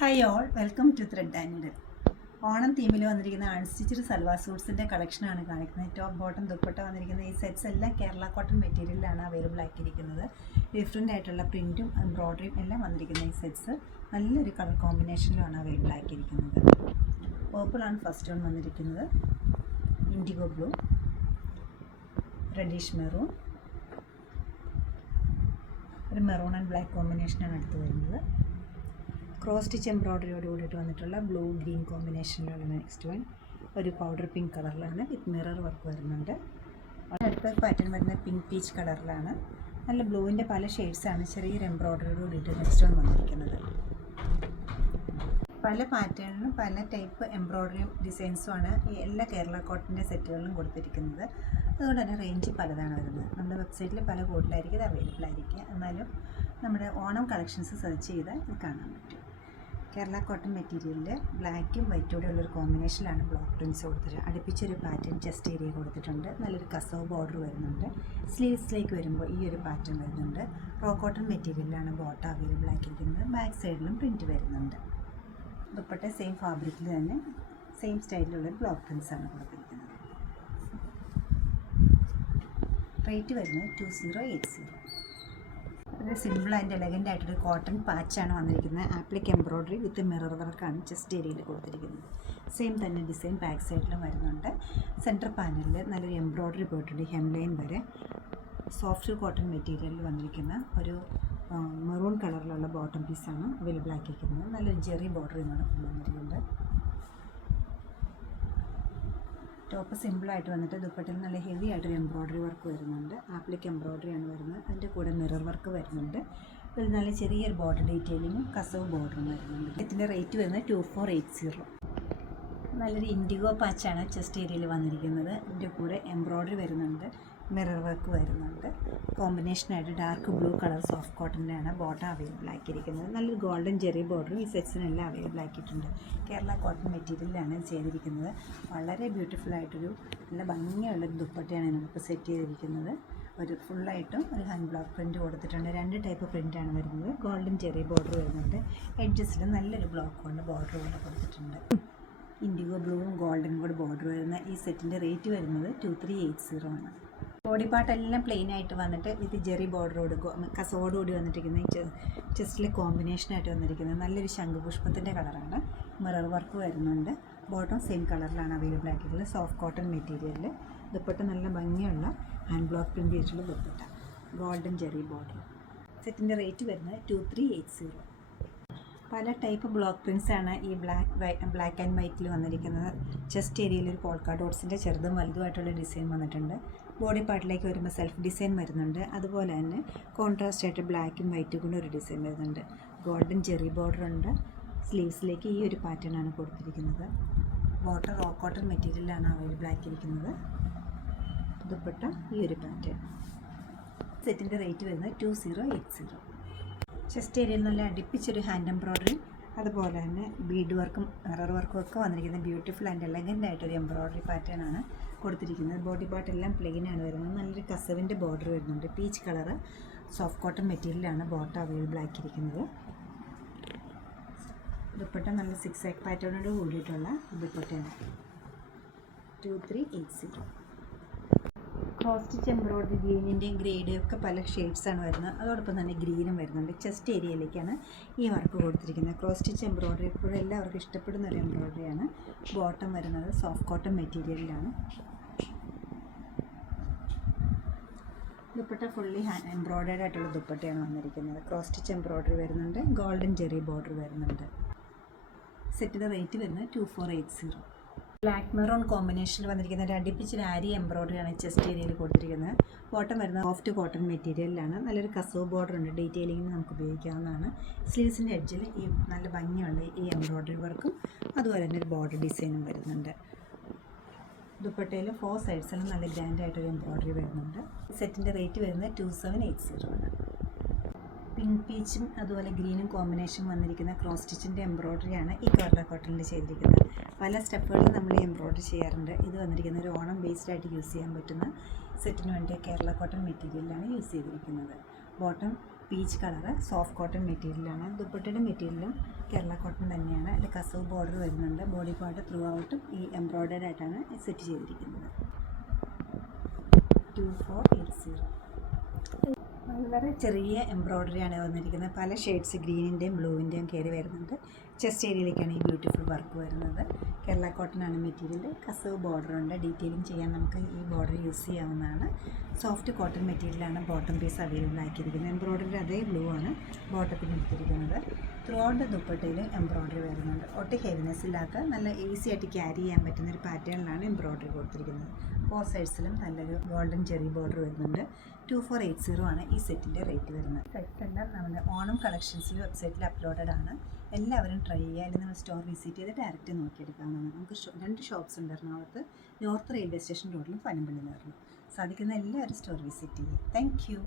Hi all, welcome to thread and needle. Onam തീമിൽ വന്നിരിക്കുന്ന unstitched salwar സൂട്ട്സിൻ്റെ കളക്ഷനാണ് കാണിക്കുന്നത്. ടോപ്പ് ബോട്ടം ദുപ്പട്ട വന്നിരിക്കുന്ന ഈ സെറ്റ്സ് എല്ലാം കേരള കോട്ടൺ മെറ്റീരിയലിലാണ് അവൈലബിൾ ആക്കിയിരിക്കുന്നത്. ഡിഫറെൻ്റ് ആയിട്ടുള്ള പ്രിൻറ്റും എംബ്രോയ്ഡറിയും എല്ലാം വന്നിരിക്കുന്ന ഈ സെറ്റ്സ് നല്ലൊരു കളർ കോമ്പിനേഷനിലാണ് അവൈലബിൾ ആക്കിയിരിക്കുന്നത്. പേർപ്പിളാണ് ഫസ്റ്റ് വൺ വന്നിരിക്കുന്നത്, ഇൻഡിഗോ ബ്ലൂ, റെഡിഷ് മെറൂൺ, ഒരു മെറൂൺ ആൻഡ് ബ്ലാക്ക് കോമ്പിനേഷനാണ് അടുത്ത് വരുന്നത്. ക്രോസ് സ്റ്റിച്ച് എംബ്രോയ്ഡറിയോട് കൂടിയിട്ട് വന്നിട്ടുള്ള ബ്ലൂ ഗ്രീൻ കോമ്പിനേഷനിലാണ് നെക്സ്റ്റ് വൺ. ഒരു പൗഡർ പിങ്ക് കളറിലാണ് വിത്ത് മിറർ വർക്ക് വരുന്നുണ്ട്. അടുത്ത പാറ്റേൺ വരുന്നത് പിങ്ക് പീച്ച് കളറിലാണ്. നല്ല ബ്ലൂവിൻ്റെ പല ഷെയ്ഡ്സാണ് ചെറിയൊരു എംബ്രോയ്ഡറിയോട് കൂടിയിട്ട് നെക്സ്റ്റ് വൺ വന്നിരിക്കുന്നത്. പല പാറ്റേണിലും പല ടൈപ്പ് എംബ്രോയ്ഡറിയും ഡിസൈൻസുമാണ് ഈ എല്ലാ കേരള കോട്ടൻ്റെ സെറ്റുകളിലും കൊടുത്തിരിക്കുന്നത്. അതുകൊണ്ട് തന്നെ റേഞ്ച് പലതാണ് വരുന്നത്. നമ്മുടെ വെബ്സൈറ്റിൽ പല കോഡിലായിരിക്കും ഇത് അവൈലബിൾ ആയിരിക്കുക. എന്നാലും നമ്മുടെ ഓണം കളക്ഷൻസ് സെർച്ച് ചെയ്താൽ ഇത് കാണാൻ പറ്റും. കേരള കോട്ടൺ മെറ്റീരിയലിൽ ബ്ലാക്കും വൈറ്റോടെ ഉള്ളൊരു കോമ്പിനേഷനിലാണ് ബ്ലോക്ക് പ്രിൻറ്റ്സ് കൊടുത്തിട്ട് അടുപ്പിച്ചൊരു പാറ്റേൺ ചെസ്റ്റ് ഏരിയ കൊടുത്തിട്ടുണ്ട്. നല്ലൊരു കസവ് ബോർഡർ വരുന്നുണ്ട്. സ്ലീവ്സിലേക്ക് വരുമ്പോൾ ഈ ഒരു പാറ്റേൺ വരുന്നുണ്ട്. റോ കോട്ടൺ മെറ്റീരിയലിലാണ് ബോട്ട അവൈലബിൾ ആക്കിയിരിക്കുന്നത്. ബാക്ക് സൈഡിലും പ്രിൻറ്റ് വരുന്നുണ്ട്. ദുപ്പട്ട സെയിം ഫാബ്രിക്കിൽ തന്നെ സെയിം സ്റ്റൈലിലുള്ളൊരു ബ്ലോക്ക് പ്രിൻറ്റ്സാണ് കൊടുത്തിരിക്കുന്നത്. റേറ്റ് വരുന്നത് 2080. ഒരു സിമ്പിൾ ആൻഡ് എലഗൻ്റ് ആയിട്ടൊരു കോട്ടൺ പാച്ചാണ് വന്നിരിക്കുന്നത്. ആപ്ലിക് എംബ്രോയ്ഡറി വിത്ത് മിറർ വർക്കാണ് ചെസ്റ്റ് ഏരിയയിൽ കൊടുത്തിരിക്കുന്നത്. സെയിം തന്നെ ഡിസൈൻ ബാക്ക് സൈഡിലും വരുന്നുണ്ട്. സെൻറ്റർ പാനലിൽ നല്ലൊരു എംബ്രോയ്ഡറി പോയിട്ടുണ്ട് ഹെംലൈൻ വരെ. സോഫ്റ്റ് കോട്ടൺ മെറ്റീരിയലിൽ വന്നിരിക്കുന്ന ഒരു മെറൂൺ കളറിലുള്ള ബോട്ടം പീസാണ് അവൈലബിൾ ആക്കിയിരിക്കുന്നത്. നല്ലൊരു ജെറി ബോർഡർ ഇങ്ങോട്ട് വന്നിട്ടുണ്ട്. ടോപ്പ് സിമ്പിളായിട്ട് വന്നിട്ട് ദുപ്പട്ടയിൽ നല്ല ഹെവി ആയിട്ടൊരു എംബ്രോയ്ഡറി വർക്ക് വരുന്നുണ്ട്. ആപ്ലിക് എംബ്രോയ്ഡറിയാണ് വരുന്നത്. അതിൻ്റെ കൂടെ മിറർ വർക്ക് വരുന്നുണ്ട്. ഇതിൽ നല്ല ചെറിയൊരു ബോർഡർ ഡീറ്റെയിലിങ്ങും കസവ് ബോർഡറും വരുന്നുണ്ട്. ഇതിൻ്റെ റേറ്റ് വരുന്നത് 2480. നല്ലൊരു ഇൻഡിഗോ പാച്ചാണ് ചെസ്റ്റ് ഏരിയയിൽ വന്നിരിക്കുന്നത്. ഇതിൻ്റെ കൂടെ എംബ്രോയ്ഡറി വരുന്നുണ്ട്, മിറർ വർക്ക് വരുന്നുണ്ട്. കോമ്പിനേഷനായിട്ട് ഡാർക്ക് ബ്ലൂ കളർ സോഫ്റ്റ് കോട്ടൻ്റെയാണ് ബോട്ടം അവൈലബിൾ ആക്കിയിരിക്കുന്നത്. നല്ലൊരു ഗോൾഡൻ ജെറി ബോർഡറും ഈ സെറ്റ്സിനെല്ലാം അവൈലബിൾ ആക്കിയിട്ടുണ്ട്. കേരള കോട്ടൺ മെറ്റീരിയലിലാണ് ചെയ്തിരിക്കുന്നത്. വളരെ ബ്യൂട്ടിഫുൾ ആയിട്ടൊരു നല്ല ഭംഗിയുള്ളൊരു ദുപ്പട്ടയാണ് നമുക്ക് സെറ്റ് ചെയ്തിരിക്കുന്നത്. ഒരു ഫുള്ളായിട്ടും ഒരു ഹാൻഡ് ബ്ലോക്ക് പ്രിൻറ്റ് കൊടുത്തിട്ടുണ്ട്. 2 ടൈപ്പ് പ്രിൻ്റാണ് വരുന്നത്. ഗോൾഡൻ ജെറി ബോർഡർ വരുന്നുണ്ട്. എഡ്ജസിൽ നല്ലൊരു ബ്ലോക്ക് കൊണ്ട് ബോർഡർ കൊണ്ട് കൊടുത്തിട്ടുണ്ട്. ഇൻഡിഗോ ബ്ലൂവും ഗോൾഡനും കൂടെ ബോർഡർ വരുന്ന ഈ സെറ്റിൻ്റെ റേറ്റ് വരുന്നത് 2380 ആണ്. ബോഡി പാർട്ടെല്ലാം പ്ലെയിൻ ആയിട്ട് വന്നിട്ട് വിത്ത് ജെറി ബോർഡറോട് കസവോടുകൂടി വന്നിട്ടിരിക്കുന്ന ഈ ചെസ്റ്റിലെ കോമ്പിനേഷനായിട്ട് വന്നിരിക്കുന്നത് നല്ലൊരു ശംഖുപുഷ്പത്തിൻ്റെ കളറാണ്. മിറർ വർക്ക് വരുന്നുണ്ട്. ബോട്ടം സെയിം കളറിലാണ് അവൈലബിൾ ആക്കിയിട്ടുള്ളത്. സോഫ്റ്റ് കോട്ടൺ മെറ്റീരിയലിൽ ദുപ്പട്ട നല്ല ഭംഗിയുള്ള ഹാൻഡ് ബ്ലോക്ക് പ്രിൻ്റ് ചെയ്തിട്ടുള്ള ദുപ്പട്ട, ഗോൾഡൻ ജെറി ബോർഡർ. സെറ്റിൻ്റെ റേറ്റ് വരുന്നത് 2380. പല ടൈപ്പ് ബ്ലോക്ക് പ്രിൻറ്റ്സാണ് ഈ ബ്ലാക്ക് ആൻഡ് വൈറ്റിൽ വന്നിരിക്കുന്നത്. ചെസ്റ്റ് ഏരിയയിൽ ഒരു പോൾക്ക ഡോട്ട്സിൻ്റെ ചെറുതും വലുതുമായിട്ടുള്ള ഡിസൈൻ വന്നിട്ടുണ്ട്. ബോഡി പാർട്ടിലേക്ക് വരുമ്പോൾ സെൽഫ് ഡിസൈൻ വരുന്നുണ്ട്. അതുപോലെ തന്നെ കോൺട്രാസ്റ്റ് ആയിട്ട് ബ്ലാക്കും വൈറ്റും കൊണ്ട് ഒരു ഡിസൈൻ വരുന്നുണ്ട്. ഗോൾഡൻ ജെറി ബോർഡർ ഉണ്ട്. സ്ലീവ്സിലേക്ക് ഈ ഒരു പാറ്റേൺ ആണ് കൊടുത്തിരിക്കുന്നത്. ബോട്ടം റോ കോട്ടൺ മെറ്റീരിയലാണ് അവൈലബിൾ ആക്കിയിരിക്കുന്നത്. ദുപ്പട്ട ഈ ഒരു പാറ്റേൺ. സെറ്റിൻ്റെ റേറ്റ് വരുന്നത് 2080. ചെസ്റ്റ് ഏരിയയിൽ നല്ല അടുപ്പിച്ചൊരു ഹാൻഡ് എംബ്രോയ്ഡറി, അതുപോലെ തന്നെ ബീഡ് വർക്കും മിറർ വർക്കും ഒക്കെ വന്നിരിക്കുന്നത് ബ്യൂട്ടിഫുൾ ആൻഡ് എലഗൻ്റ് ആയിട്ടൊരു എംബ്രോയ്ഡറി പാറ്റേൺ ആണ് കൊടുത്തിരിക്കുന്നത്. ബോഡി പാർട്ട് എല്ലാം പ്ലെയിൻ ആണ് വരുന്നത്. നല്ലൊരു കസവിൻ്റെ ബോർഡർ വരുന്നുണ്ട്. പീച്ച് കളറ് സോഫ്റ്റ് കോട്ടൺ മെറ്റീരിയലാണ് ബോട്ടം അവൈലബിൾ ആക്കിയിരിക്കുന്നത്. ദുപ്പട്ട നല്ല 6 പാറ്റേണോട് കൂടിയിട്ടുള്ള ദുപ്പട്ടയാണ്. 2380. ക്രോസ് സ്റ്റിച്ച് എംബ്രോയ്ഡറി ഗ്രീനിൻ്റെയും ഗ്രേഡും ഒക്കെ പല ഷെയ്ഡ്സാണ് വരുന്നത്. അതോടൊപ്പം തന്നെ ഗ്രീനും വരുന്നുണ്ട്. ചെസ്റ്റ് ഏരിയയിലേക്കാണ് ഈ വർക്ക് കൊടുത്തിരിക്കുന്നത്. ക്രോസ് സ്റ്റിച്ച് എംബ്രോയ്ഡറി എപ്പോഴും എല്ലാവർക്കും ഇഷ്ടപ്പെടുന്ന ഒരു എംബ്രോയ്ഡറിയാണ്. ബോട്ടം വരുന്നത് സോഫ്റ്റ് കോട്ടൺ മെറ്റീരിയലിലാണ്. ദുപ്പട്ട ഫുള്ളി എംബ്രോയ്ഡേഡ് ആയിട്ടുള്ള ദുപ്പട്ടയാണ് വന്നിരിക്കുന്നത്. ക്രോസ് സ്റ്റിച്ച് എംബ്രോയ്ഡറി വരുന്നുണ്ട്. ഗോൾഡൻ ജെറി ബോർഡർ വരുന്നുണ്ട്. സെറ്റിൻ്റെ റേറ്റ് വരുന്നത് 2480. ബ്ലാക്ക് മെറൂൺ കോമ്പിനേഷനിൽ വന്നിരിക്കുന്ന ഒരു അടുപ്പിച്ചൊരു ആരി എംബ്രോയ്ഡറിയാണ് ചെസ്റ്റ് ഏരിയയിൽ കൊടുത്തിരിക്കുന്നത്. ബോട്ടം വരുന്നത് സോഫ്റ്റ് കോട്ടൺ മെറ്റീരിയലിലാണ്. നല്ലൊരു കസവ് ബോർഡർ ഉണ്ട്. ഡീറ്റെയിലിങ്ങിന് നമുക്ക് ഉപയോഗിക്കാവുന്നതാണ്. സ്ലീവ്സിൻ്റെ എഡ്ജിൽ ഈ നല്ല ഭംഗിയുള്ള ഈ എംബ്രോയ്ഡറി വർക്കും അതുപോലെ തന്നെ ഒരു ബോർഡർ ഡിസൈനും വരുന്നുണ്ട്. ദുപ്പട്ടയിൽ 4 സൈഡ്സിലും നല്ല ഗ്രാൻഡായിട്ടൊരു എംബ്രോയ്ഡറി വരുന്നുണ്ട്. സെറ്റിൻ്റെ റേറ്റ് വരുന്നത് 2780 ആണ്. പിങ്ക് പീച്ചും അതുപോലെ ഗ്രീനും കോമ്പിനേഷൻ വന്നിരിക്കുന്ന ക്രോസ് സ്റ്റിച്ചിൻ്റെ എംബ്രോയ്ഡറിയാണ് ഈ കേരള കോട്ടണിൽ ചെയ്തിരിക്കുന്നത്. പല സ്റ്റെപ്പുകളിലും നമ്മൾ ഈ എംബ്രോയ്ഡറി ചെയ്യാറുണ്ട്. ഇത് വന്നിരിക്കുന്ന ഒരു ഓണം ബേസ്ഡ് ആയിട്ട് യൂസ് ചെയ്യാൻ പറ്റുന്ന സെറ്റിന് വേണ്ടി കേരള കോട്ടൺ മെറ്റീരിയലാണ് യൂസ് ചെയ്തിരിക്കുന്നത്. Bottom peach colour soft cotton മെറ്റീരിയലാണ്. ദുപ്പട്ടയുടെ മെറ്റീരിയലും കേരള കോട്ടൺ തന്നെയാണ്. അതിൽ കസവ് ബോർഡർ വരുന്നുണ്ട്. ബോഡി പാർട്ട് ത്രൂ ഔട്ടും ഈ എംബ്രോയ്ഡറി ആയിട്ടാണ് സെറ്റ് ചെയ്തിരിക്കുന്നത്. 2480. വളരെ ചെറിയ എംബ്രോയ്ഡറിയാണ് വന്നിരിക്കുന്നത്. പല ഷെയ്ഡ്സ് ഗ്രീനിൻ്റെയും ബ്ലൂവിൻ്റെയും കയറി വരുന്നുണ്ട്. ചെസ്റ്റ് ഏരിയയിലേക്കാണ് ഈ ബ്യൂട്ടിഫുൾ വർക്ക് വരുന്നത്. കേരള കോട്ടൺ ആണ് മെറ്റീരിയൽ. കസവ് ബോർഡറുണ്ട്. ഡീറ്റെയിലിംഗ് ചെയ്യാൻ നമുക്ക് ഈ ബോർഡർ യൂസ് ചെയ്യാവുന്നതാണ്. സോഫ്റ്റ് കോട്ടൺ മെറ്റീരിയലാണ് ബോട്ടം പീസ് അവൈലബിൾ ആക്കിയിരിക്കുന്നത്. എംബ്രോയ്ഡറി അതേ ബ്ലൂ ആണ് ബോട്ടത്തിന് എടുത്തിരിക്കുന്നത്. ത്രൂ ഔട്ട് ദുപ്പട്ടയിൽ എംബ്രോയ്ഡറി വരുന്നുണ്ട്. ഒട്ടും ഹെവിനെസ് ഇല്ലാത്ത നല്ല ഈസി ആയിട്ട് ക്യാരി ചെയ്യാൻ പറ്റുന്ന ഒരു പാറ്റേണിലാണ് എംബ്രോയ്ഡറി കൊടുത്തിരിക്കുന്നത്. 4 സൈഡ്സിലും നല്ലൊരു ഗോൾഡൻ ചെറി ബോർഡർ വരുന്നുണ്ട്. 2480 ആണ് ഈ സെറ്റിൻ്റെ റേറ്റ് വരുന്നത്. സെറ്റ്സ് എല്ലാം നമ്മുടെ ഓണം കളക്ഷൻസിൽ വെബ്സൈറ്റിൽ അപ്ലോഡഡ് ആണ്. എല്ലാവരും ട്രൈ ചെയ്യുക. അല്ലെങ്കിൽ നമ്മൾ സ്റ്റോർ വിസിറ്റ് ചെയ്ത് ഡയറക്റ്റ് നോക്കിയെടുക്കാവുന്നതാണ്. നമുക്ക് 2 ഷോപ്സ് ഉണ്ട് എറണാകുളത്ത്. നോർത്ത് റെയിൽവേ സ്റ്റേഷൻ റോഡിലും പനമ്പള്ളി നേർന്നു. സാധിക്കുന്ന എല്ലാവരും സ്റ്റോർ വിസിറ്റ് ചെയ്യുക. Thank you.